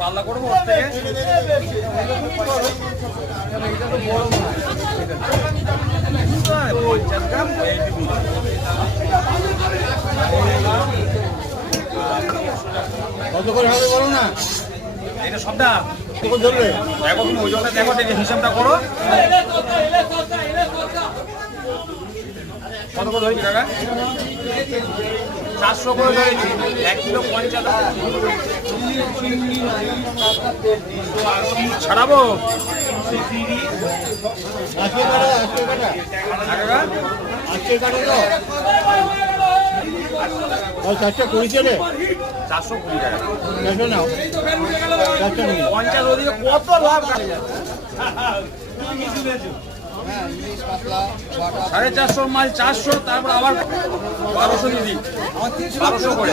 পাল্লা করবো ওর থেকে। কত করে হবে বলো না? এটা সবটা কত ধরবে? দেখো তুমি ওজনটা দেখো, হিসাবটা করো। কত করে ধরেছি কাকা? 400 করে ধরেছি। 1 কিলো 50 ছাড়াবো। আজকে কাটা, আজকে কাটা, আজকে কাটা তো। 420 রে, 420 টাকা। 400 নাও, 400 নিয়ে 50 ওদিকে কত লাভ। 450 মাল 400, তারপর আবার 1200 দিদি, 1200 করে।